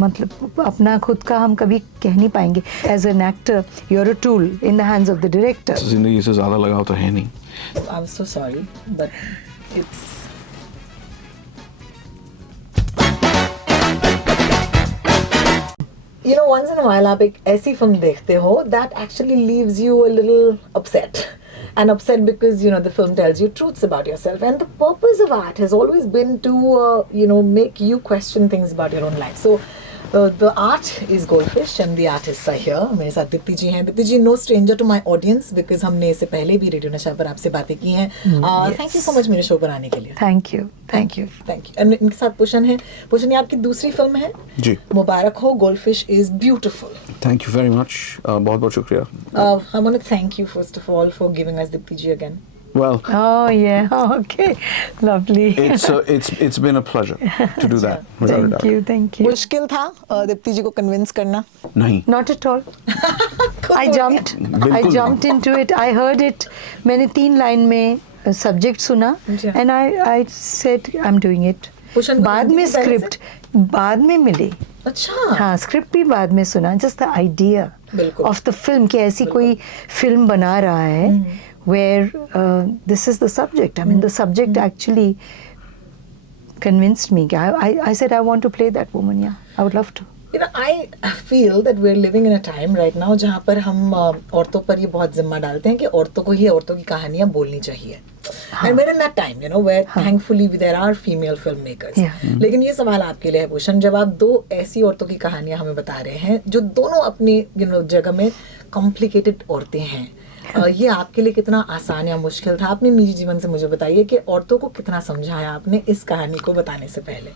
मतलब अपना खुद का हम कभी कह नहीं पाएंगे. As an actor you are a tool in the hands of the director. जिंदगी से ज़्यादा लगाव तो है नहीं. I am so sorry but it's you know once in a while आप एक ऐसी फिल्म देखते हो that actually leaves you a little upset and upset because you know the film tells you truths about yourself and the purpose of art has always been to you know make you question things about your own life. So the art is Goldfish and the artists are here. मेरे साथ दीप्ति जी हैं. दीप्ति जी no stranger to my audience because हमने इससे पहले भी radio नशा पर आपसे बातें की हैं. Thank you so much मेरे शो पर आने के लिए. Thank you. Thank you. Thank you. And इनके साथ पुशन है. पुशन, ये आपकी दूसरी फिल्म है. जी. मुबारक हो. Goldfish is beautiful. Thank you very much. बहुत बहुत शुक्रिया. I want to thank you first of all for giving us Deepti ji again. Well, oh yeah, okay, lovely. It's been a pleasure to do that. Thank you. मुश्किल था दीप्ति जी को convince करना? नहीं. Not at all. I jumped into it. I heard it. मैंने 3 line में subject सुना and I said I'm doing it. बाद में स्क्रिप्ट बाद में मिली. अच्छा. हाँ, स्क्रिप्ट भी बाद में सुना. Just the idea of the film कि ऐसी कोई फिल्म बना रहा है where this is the subject. I mean, the subject actually convinced me. I said I want to play that woman. Yeah, I would love to. You know, I feel that we're living in a time right now जहाँ पर हम औरतों पर ये बहुत जिम्मा डालते हैं कि औरतों को ही औरतों की कहानियाँ बोलनी चाहिए. And we're in that time, you know, where thankfully there are female filmmakers. लेकिन ये सवाल आपके लिए है भूषण, जब आप 2 ऐसी औरतों की कहानियाँ हमें बता रहे हैं जो दोनों अपनी जगह में कॉम्प्लिकेटेड औरतें हैं, ये आपके लिए कितना आसान या मुश्किल था? अपने निजी जीवन से मुझे बताइए कि औरतों को कितना समझाया आपने इस कहानी को बताने से पहले?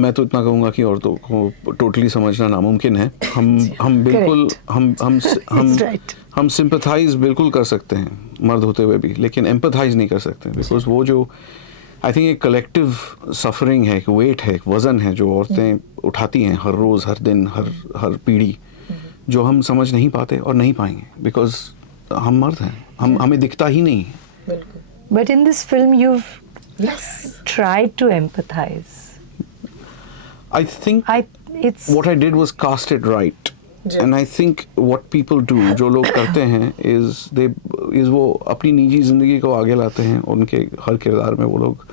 मैं तो इतना कहूँगा कि औरतों को टोटली समझना नामुमकिन है. हम बिल्कुल हम सिंपैथाइज बिल्कुल कर सकते हैं मर्द होते हुए भी, लेकिन एम्पैथाइज नहीं कर सकते बिकॉज वो जो आई थिंक एक कलेक्टिव सफरिंग है, एक वेट है, एक वज़न है जो औरतें उठाती हैं हर रोज़, हर दिन, हर पीढ़ी, जो हम समझ नहीं पाते और नहीं पाएंगे बिकॉज हम मर्द हैं. हमें दिखता ही नहीं है. But in this film you've tried to empathize. I think what I did was cast it right. And I think what people do, जो लोग करते हैं is वो अपनी निजी ज़िंदगी को आगे लाते हैं. उनके हर किरदार में वो लोग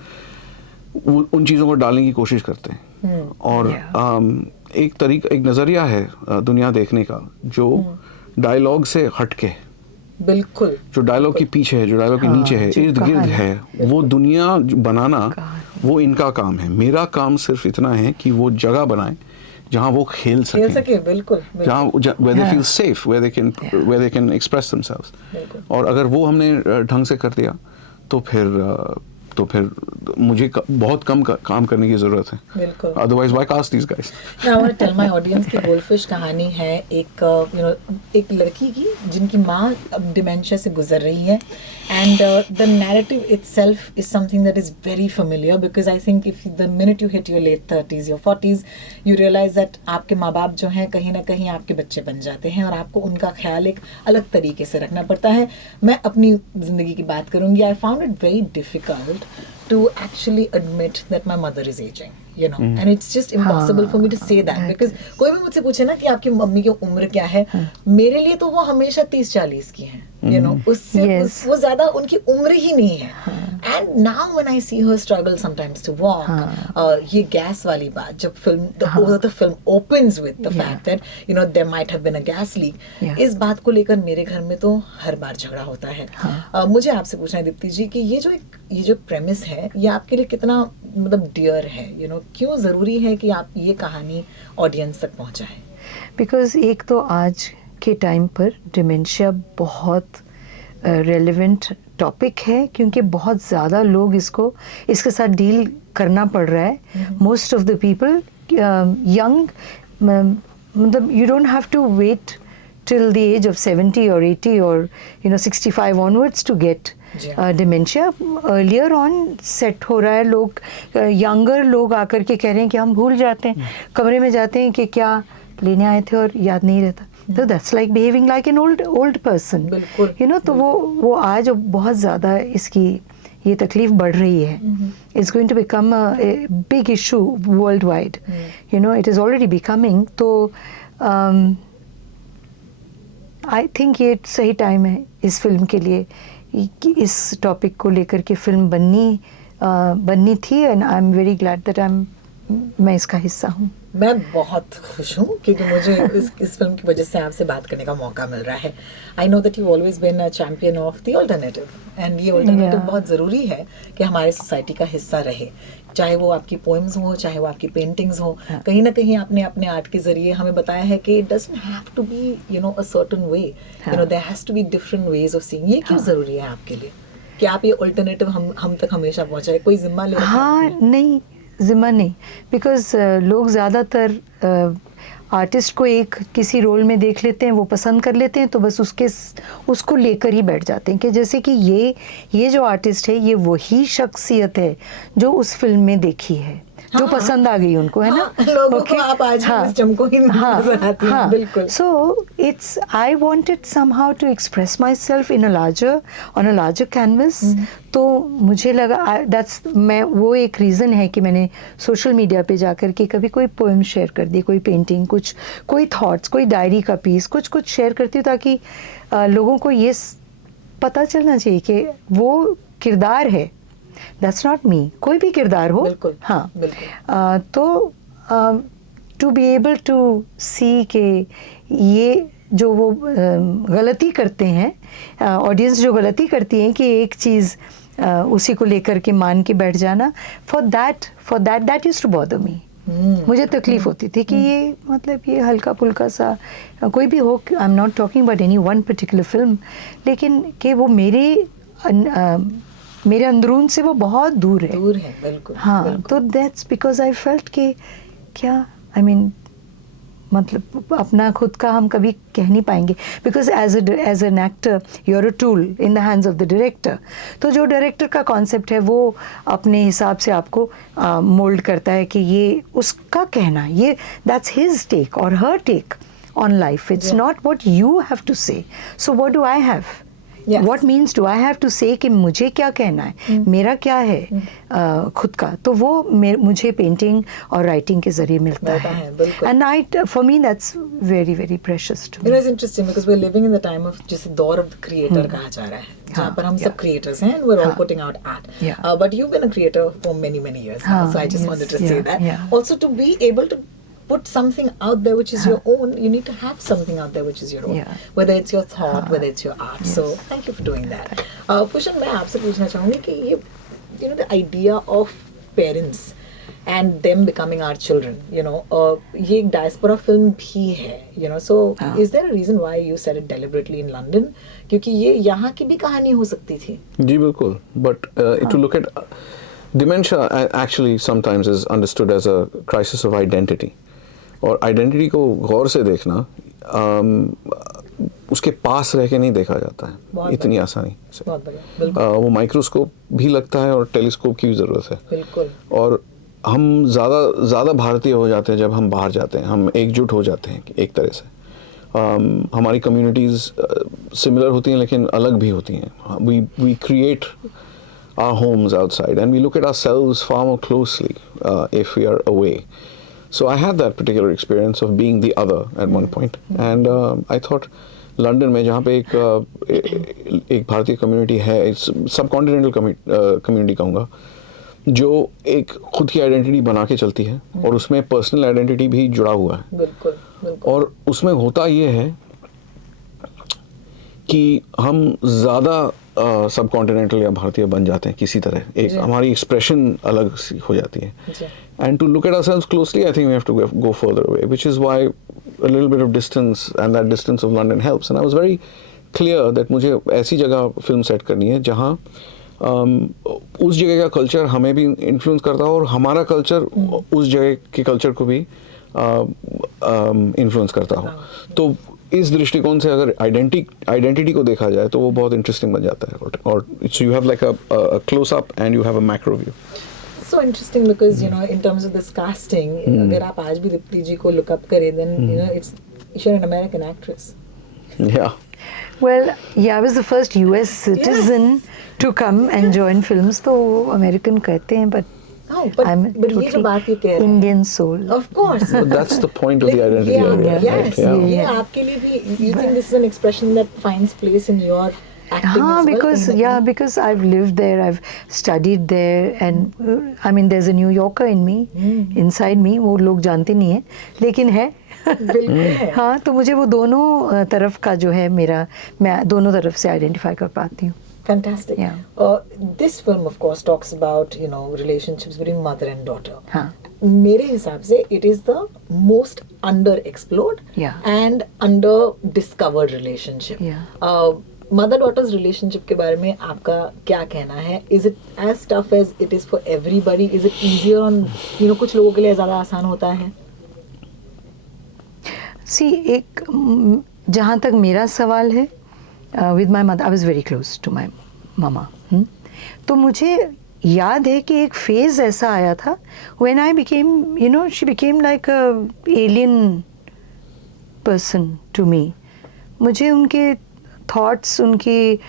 उन चीज़ों को डालने की कोशिश करते हैं. और एक नज़रिया है दुनिया देखने का जो डायलॉग से हटके, बिल्कुल जो डायलॉग के पीछे है, जो डायलॉग के नीचे है, इर्द गिर्द है, वो दुनिया बनाना वो इनका काम है. मेरा काम सिर्फ इतना है कि वो जगह बनाए जहाँ वो खेल सके, बिल्कुल, जहाँ where they feel safe, where they can express themselves. और अगर वो हमने ढंग से कर दिया तो फिर मुझे बहुत कम काम करने की ज़रूरत है. बिल्कुल. Otherwise, why cast these guys? Now I want to tell my audience कि गोल्डफिश कहानी है एक लड़की की जिनकी माँ अब डिमेंशिया से गुजर रही है. And the narrative itself is something that is very familiar because I think if the minute you hit your late 30s, your 40s, you realize that आपके माँ बाप जो हैं कहीं ना कहीं आपके बच्चे बन जाते हैं और आपको उनका ख्याल एक अलग तरीके से रखना पड़ता है. मैं अपनी ज़िंदगी की बात करूँगी. I found it very difficult to actually admit that my mother is aging, you know, and it's just impossible for me to say that because कोई भी मुझसे पूछे ना कि आपकी मम्मी की उम्र क्या है, मेरे लिए तो वो हमेशा 30-40 की हैं, you know, उससे वो ज़्यादा उनकी उम्र ही नहीं है. And now when I see her struggle sometimes to walk, ये गैस वाली बात, जब the film opens with the fact that you know there might have been a gas leak, इस बात को लेकर मेरे घर में तो हर बार झगड़ा होता है. मुझे आपसे पूछना है दीप्ति जी कि ये जो प्रेमिस है ये आपके लिए कितना मतलब डियर है, you know, क्यों ज़रूरी है कि आप ये कहानी ऑडियंस तक पहुँचाएं? बिकॉज एक तो आज के टाइम पर डिमेंशिया बहुत रेलेवेंट टॉपिक है क्योंकि बहुत ज़्यादा लोग इसके साथ डील करना पड़ रहा है. Most of the people young, मतलब you don't have to wait till the age of 70 or 80 or 65 onwards to get dementia. Earlier on set हो रहा है. लोग younger लोग आकर के कह रहे हैं कि हम भूल जाते हैं, कमरे में जाते हैं कि क्या लेने आए थे और याद नहीं रहता. तो that's like behaving like an old person, you know. तो वो आज बहुत ज़्यादा इसकी ये तकलीफ बढ़ रही है. It's going to become a big issue worldwide. You know, it is already becoming. तो I think ये सही टाइम है इस फिल्म के लिए कि इस टॉपिक को लेकर के फिल्म बननी थी. And I am very glad that मैं इसका हिस्सा हूँ. मैं बहुत खुश हूँ क्योंकि मुझे इस फिल्म की वजह से आपसे बात करने का मौका मिल रहा है. I know that you always been a champion of the alternative, and ये ऑल्टरनेटिव बहुत ज़रूरी है कि हमारे सोसाइटी का हिस्सा रहे. चाहे वो आपकी पोएम्स हो, चाहे वो आपकी पेंटिंग्स हो, कहीं ना कहीं आपने अपने आर्ट के जरिए हमें बताया है कि it doesn't have to be you know a certain way, you know there has to be different ways of seeing. ये क्यों ज़रूरी है आपके लिए कि आप ये ऑल्टरनेटिव हम तक हमेशा पहुँचाए? कोई जिम्मा ले? हाँ, नहीं, जिम्मा नहीं. बिकॉज लोग ज़्यादातर आर्टिस्ट को एक किसी रोल में देख लेते हैं, वो पसंद कर लेते हैं, तो बस उसको लेकर ही बैठ जाते हैं कि जैसे कि ये जो आर्टिस्ट है ये वही शख्सियत है जो उस फिल्म में देखी है, जो पसंद आ गई उनको, है ना? लोगों को आप आज भी चमको ही नजर आती हैं. बिल्कुल. So it's I wanted somehow to express myself in a larger canvas. तो मुझे लगा मैं वो एक रीज़न है कि मैंने सोशल मीडिया पे जाकर के कभी कोई पोएम शेयर कर दी, कोई पेंटिंग, कोई थॉट्स, कोई डायरी का पीस, कुछ शेयर करती हूँ ताकि लोगों को ये पता चलना चाहिए कि वो किरदार है. That's not me. कोई भी किरदार हो. बिल्कुल. हाँ. बिल्कुल. तो to be able to see कि ये जो वो गलती करते हैं, ऑडियंस जो गलती करती है कि एक चीज़ उसी को लेकर के मान के बैठ जाना, for that used to bother me. मुझे तकलीफ होती थी कि ये मतलब ये हल्का फुल्का सा कोई भी हो, I am not talking about any one particular film, लेकिन कि वो मेरे अंदरून से वो बहुत दूर है. बिल्कुल. हाँ. बिल्कुल. तो दैट्स बिकॉज आई फेल्ट कि क्या आई मीन मतलब अपना खुद का हम कभी कह नहीं पाएंगे, because as an actor you are a tool in the hands of the director. तो जो डायरेक्टर का कॉन्सेप्ट है वो अपने हिसाब से आपको मोल्ड करता है कि ये उसका कहना, ये दैट्स हिज टेक और her take on life. It's not what you have to say. So what do I have, What means do I have to say कि मुझे क्या कहना है, मेरा क्या है खुद का. तो वो मुझे पेंटिंग और राइटिंग के जरिए मिलता है. And for me that's very very precious to me. It is interesting because we're living in the time of जिसे दौर of the creator कहा जा रहा है, जहाँ पर हम सब creators हैं and we're all putting out art. But you've been a creator for many years now, so I just wanted to say that. Also to be able to put something out there which is your own, you need to have something out there which is your own, whether it's your thought, whether it's your art. So thank you for doing that. Pushan, मैं आपसे पूछना चाहूँगी कि ये you know the idea of parents and them becoming our children, you know, ये एक diaspora film भी है, you know, so is there a reason why you said it deliberately in London? क्योंकि ये यहाँ की भी कहानी हो सकती थी. जी बिल्कुल. But to look at dementia actually sometimes is understood as a crisis of identity. और आइडेंटिटी को गौर से देखना उसके पास रह के नहीं देखा जाता है इतनी आसानी से. वो माइक्रोस्कोप भी लगता है और टेलीस्कोप की भी ज़रूरत है. बिल्कुल. और हम ज़्यादा भारतीय हो जाते हैं जब हम बाहर जाते हैं, हम एकजुट हो जाते हैं एक तरह से. हमारी कम्युनिटीज़ सिमिलर होती हैं लेकिन अलग भी होती हैं. We create our homes outside and we look at ourselves far more closely if we are away. So I had that particular experience of being the other at one point, and I thought London में जहाँ पे एक भारतीय community है, सब continental community कहूँगा, जो एक खुद की आइडेंटिटी बना के चलती है और उसमें पर्सनल आइडेंटिटी भी जुड़ा हुआ है. बिल्कुल. और उसमें होता ये है कि हम ज़्यादा सब कॉन्टिनेंटल या भारतीय बन जाते हैं किसी तरह. एक हमारी एक्सप्रेशन अलग सी हो जाती है. And to look at ourselves closely, I think we have to go further away, which is why a little bit of distance, and that distance of London helps. And I was very clear that मुझे ऐसी जगह film set करनी है जहाँ उस जगह का culture हमें भी इन्फ्लुएंस करता हो और हमारा कल्चर उस जगह के कल्चर को भी इन्फ्लुएंस करता हो. तो इस दृष्टिकोण से अगर आइडेंटिटी को देखा जाए तो वो बहुत इंटरेस्टिंग बन जाता है. और so you have like a close up and you have a macro view. So interesting because you know in terms of this casting, अगर आप आज भी दीप्ति जी को look up करें, then you know you're an American actress. Yeah. Well, yeah, I was the first US citizen to come and join films. तो American कहते हैं, but I'm ये जो बात ये कह रहे हैं, Indian soul. Of course. But that's the point of the identity. Yes. Yeah. ये आपके लिए भी, you think this is an expression that finds place in your acting as well? Because I've lived there, I've studied there, and I mean, there's a New Yorker in me, inside me. वो लोग जानते नहीं हैं, लेकिन है. बिल्कुल है. हाँ, तो मुझे वो दोनों तरफ का जो है मेरा, मैं दोनों तरफ से आइडेंटिफाई कर पाती हूँ. Fantastic. Yeah. This film, of course, talks about, you know, relationships between mother and daughter. हाँ. मेरे हिसाब से it is the most underexplored and under-discovered relationship. Mother-daughter's relationship के बारे में आपका क्या कहना है? Is it as tough as it is for everybody? Is it easier on, you know, कुछ लोगों के लिए ज़्यादा आसान होता है? See, एक जहाँ तक मेरा सवाल है, with my mother, I was very close to my mama. तो मुझे याद है कि एक फेज ऐसा आया था when I became, you know, she became like a alien person to me. मुझे उनके thoughts, उनकी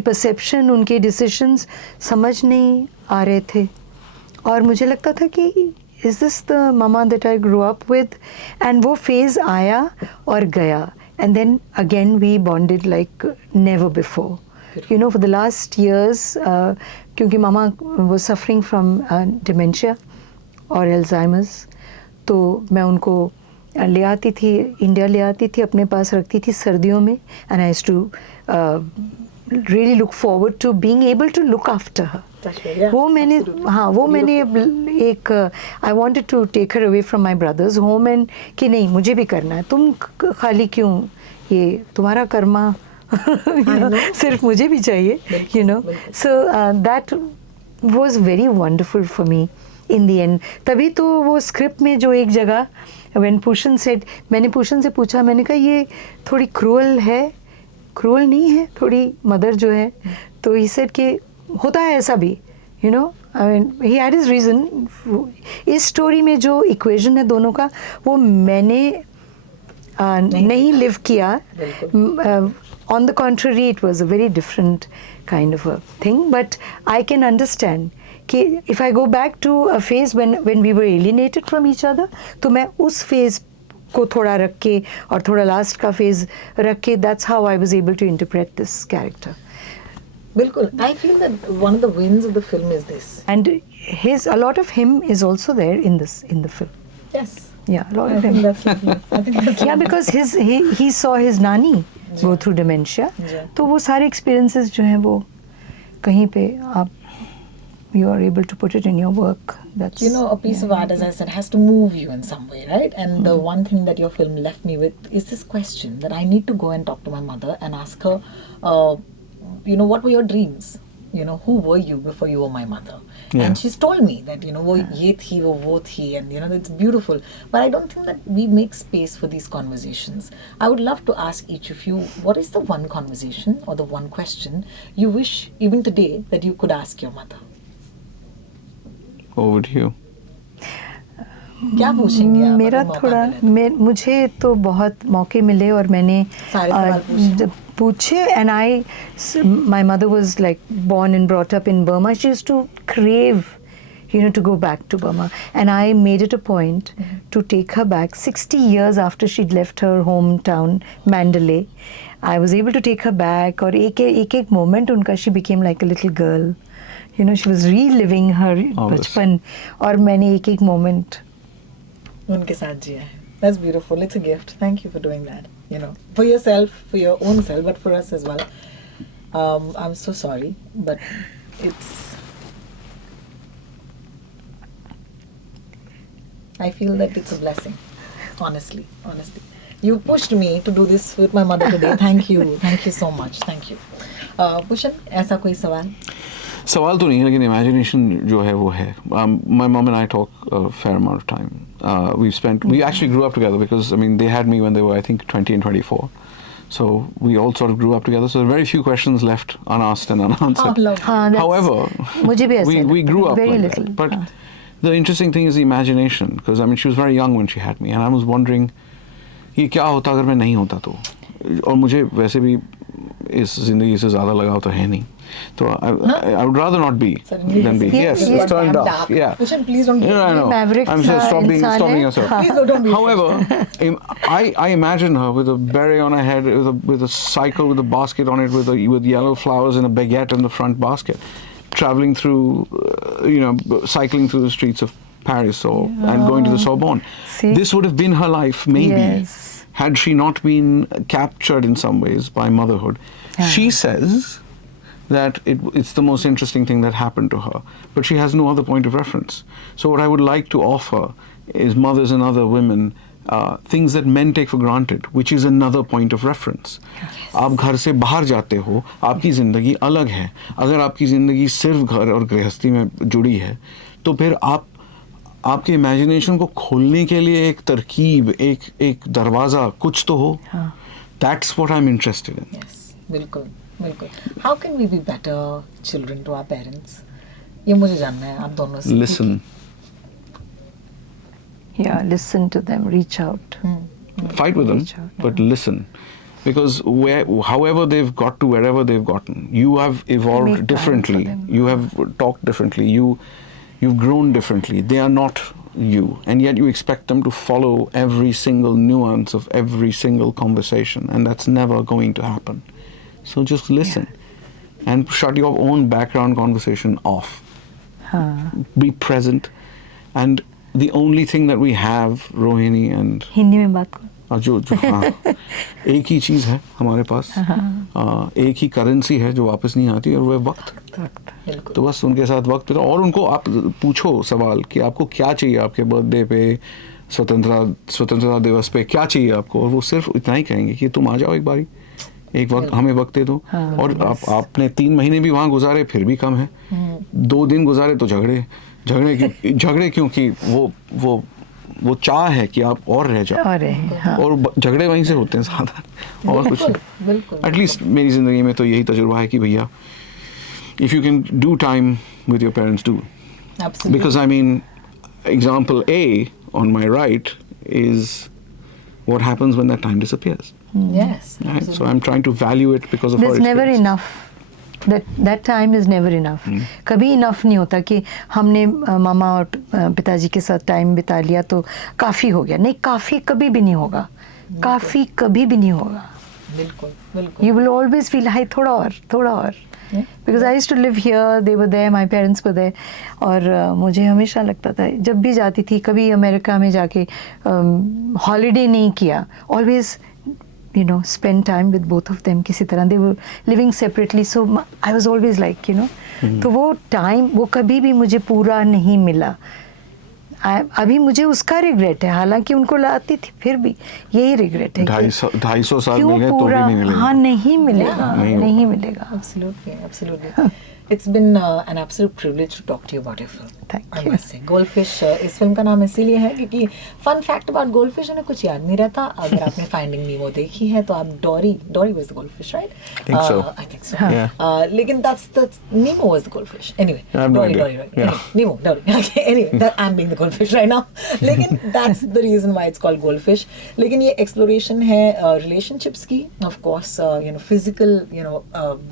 perception, उनके decisions समझ नहीं आ रहे थे, और मुझे लगता था कि is this the mama that I grew up with? And वो phase आया और गया. And then again we bonded like never before. You know, for the last years, क्योंकि mama was suffering from dementia और Alzheimer's, तो मैं उनको ले आती थी, इंडिया ले आती थी, अपने पास रखती थी सर्दियों में, and I used to really look forward to being able to look after her. वो मैंने एक I wanted to take her away from my brother's home and कि नहीं, मुझे भी करना है, तुम खाली क्यों, ये तुम्हारा कर्मा सिर्फ मुझे भी चाहिए, you know. So that was very wonderful for me in the end. तभी तो वो स्क्रिप्ट में जो एक जगह when Pushan said, मैंने Pushan से पूछा, मैंने कहा ये थोड़ी क्रूअल है, क्रूअल नहीं है थोड़ी मदर जो है, तो he said कि होता है ऐसा भी, you know. I mean, he had his reason. इस स्टोरी में जो इक्वेशन है दोनों का, वो मैंने नहीं लिव किया. On the contrary, it was a very different kind of a thing. But I can understand कि if I go back to a phase when we were alienated from each other, तो मैं उस phase को थोड़ा रख के और थोड़ा last का phase रख के, that's how I was able to interpret this character. बिल्कुल. I feel that one of the wins of the film is this. And a lot of him is also there in the film. Yes. Yeah, a lot of him. I think that's yeah, because he saw his nani go through dementia. तो वो सारे experiences जो हैं वो कहीं पे आप you are able to put it in your work. That's, you know, a piece of art, as I said, has to move you in some way, right? And the one thing that your film left me with is this question that I need to go and talk to my mother and ask her, you know, what were your dreams? You know, who were you before you were my mother? Yeah. And she's told me that, you know, wo ye thi, wo thi, and, you know, it's beautiful. But I don't think that we make space for these conversations. I would love to ask each of you, what is the one conversation or the one question you wish, even today, that you could ask your mother? Over to you. क्या पूछेंगे आप? मेरा थोड़ा मुझे तो बहुत मौके मिले और मैंने पूछे, and my mother was like born and brought up in Burma. She used to crave, you know, to go back to Burma, and I made it a point to take her back 60 years after she'd left her hometown Mandalay. I was able to take her back, और एक moment उनका, she became like a little girl, you know, she was reliving her बचपन, और मैंने एक moment उनके साथ जिया है. That's beautiful. It's a gift. Thank you for doing that. You know, for yourself, for your own self, but for us as well. I'm so sorry, but I feel that it's a blessing. Honestly. You pushed me to do this with my mother today. Thank you so much. Thank you. Pushan, ऐसा कोई सवाल? सवाल तो नहीं, लेकिन imagination जो है वो है. My mom and I talk a fair amount of time. We actually grew up together because, I mean, they had me when they were, I think, 20 and 24. So we all sort of grew up together. So there are very few questions left unasked and unanswered. However, we grew up very like little. That. But the interesting thing is the imagination, because, I mean, she was very young when she had me, and I was wondering, कि क्या होता अगर मैं नहीं होता तो, और मुझे वैसे भी इस जिंदगी से ज़्यादा लगाव तो है नहीं, तो I would rather not be than be. Yes, it's turned dark. Yeah. Pushan, please don't. I know. I'm just stop being yourself. Please don't be. However, I imagine her with a beret on her head, with a cycle with a basket on it, with yellow flowers and a baguette in the front basket, traveling through, cycling through the streets of Paris and going to the Sorbonne. See? This would have been her life, maybe, Yes. had she not been captured in some ways by motherhood. She says that it's the most interesting thing that happened to her, but she has no other point of reference. So what I would like to offer is mothers and other women things that men take for granted, which is another point of reference. आप घर से बाहर जाते हो, आपकी ज़िंदगी अलग है. अगर आपकी ज़िंदगी सिर्फ घर और गृहस्थी में जुड़ी है, तो फिर आपके इमेजिनेशन को खोलने के लिए एक तरकीब, एक दरवाज़ा कुछ तो हो. That's what I'm interested in. Yes, बिल्कुल. How can we be better children to our parents? ये मुझे जानना है आप दोनों से. Listen. Yeah, listen to them, reach out. Fight with them, Reach out, but listen. Because however they've got to wherever they've gotten, you have evolved Make time differently. for them. You have talked differently. You've grown differently. They are not you, and yet you expect them to follow every single nuance of every single conversation, and that's never going to happen. So just listen and shut your own background conversation off. Be present, and the only thing that we have, Rohini and Hindi में बात करो. जो हाँ, एक ही चीज़ है हमारे पास, एक ही currency है जो वापस नहीं आती, और वो है वक्त. तो बस उनके साथ वक्त बिताओ, और उनको आप पूछो सवाल कि आपको क्या चाहिए आपके बर्थडे पे, स्वतंत्रता दिवस पे क्या चाहिए आपको, और वो सिर्फ इतना ही कहेंगे कि तुम आ जाओ एक बारी, एक वक्त हमें वक्त दे दो. और आपने 3 महीने भी वहाँ गुजारे फिर भी कम है. 2 दिन गुजारे तो झगड़े क्योंकि वो चाह है कि आप और रह जाओ, और झगड़े वहीं से होते हैं ज़्यादा, और कुछ नहीं. एटलीस्ट मेरी ज़िंदगी में तो यही तजुर्बा है कि भैया, if you can do time with your parents, do. Absolutely. Because I mean, example A on my right is what happens when that time disappears. Yes. Right? So I'm trying to value it because of her There's never experience. enough. That time is never enough. कभी enough नहीं होता कि हमने मामा और पिताजी के साथ time बिता लिया तो काफ़ी हो गया. नहीं, काफ़ी कभी भी नहीं होगा. काफ़ी कभी भी नहीं होगा. बिल्कुल. You will always feel हाय थोड़ा और. Because I used to live here, they were there, my parents were there. और मुझे हमेशा लगता था, जब भी जाती थी, कभी अमेरिका में जाके हॉलीडे नहीं किया. Always spend time with both of them किसी तरह. They were living separately, so I was always like, तो वो टाइम वो कभी भी मुझे पूरा नहीं मिला. अभी मुझे उसका रिग्रेट है, हालांकि उनको लाती थी, फिर भी यही रिग्रेट है. 250 साल मिल गए तो भी नहीं मिलेगा. हाँ, नहीं मिलेगा. Absolutely. It's been an absolute privilege to talk to you about your film. Thank I you. must say. Goldfish इस फिल्म का नाम इसीलिए है क्योंकि fun fact about Goldfish उन्हें कुछ याद नहीं रहता. अगर आपने Finding Nemo देखी है तो आप Dory was the goldfish, right? I think so. Yeah. लेकिन Nemo was the goldfish. Anyway, I have no idea. Dory. Yeah. Anyway, Nemo, Dory. Okay, anyway, I'm being the goldfish right now. लेकिन that's the reason why it's called Goldfish. लेकिन ये exploration है relationships की, of course, physical,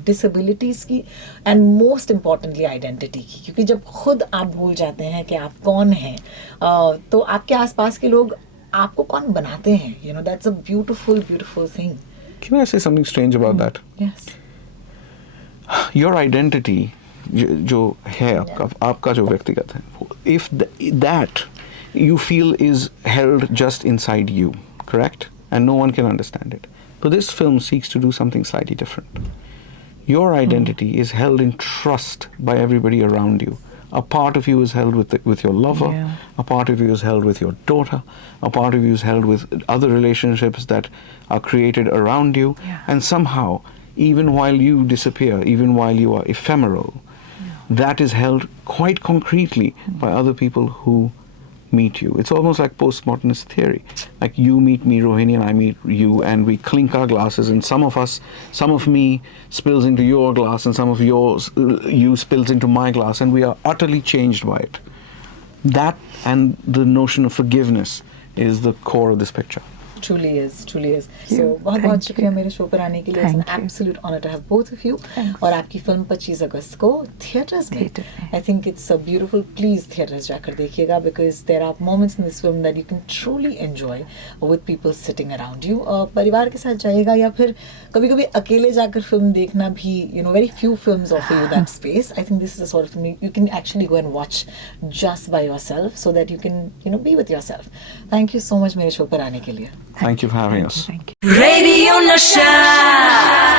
disabilities की, and most importantly identity की. क्योंकि जब खुद आप भूल जाते हैं कि आप कौन हैं, तो आपके आसपास के लोग आपको कौन बनाते हैं. That's a beautiful thing. Can I say something strange about that? Yes. Your identity जो है आपका जो व्यक्तिगत है, if that you feel is held just inside you, correct? And no one can understand it. But this film seeks to do something slightly different. Your identity is held in trust by everybody around you. A part of you is held with your lover, a part of you is held with your daughter, a part of you is held with other relationships that are created around you, and somehow, even while you disappear, even while you are ephemeral, that is held quite concretely by other people who meet you. It's almost like postmodernist theory. Like you meet me, Rohini, and I meet you, and we clink our glasses, and some of me spills into your glass, and some of you spills into my glass, and we are utterly changed by it. That and the notion of forgiveness is the core of this picture. Truly is. you. So बहुत Thank शुक्रिया you. मेरे show पर आने के लिए. It's an Thank you. absolute honor to have both of you. और आपकी film 25 अगस्त को थिएटर्स में. Theatre में. I think it's a beautiful. Please theatres जाकर देखिएगा because there are moments in this film that you can truly enjoy with people sitting around you. परिवार के साथ जाइएगा या फिर कभी-कभी अकेले जाकर फिल्म देखना भी, very few films offer you that space. I think this is the sort of thing you can actually go and watch just by yourself so that you can, be with yourself. Thank you so much मेरे show पर आने के लिए. Thank you for having us. Thank you. Radio Nasha.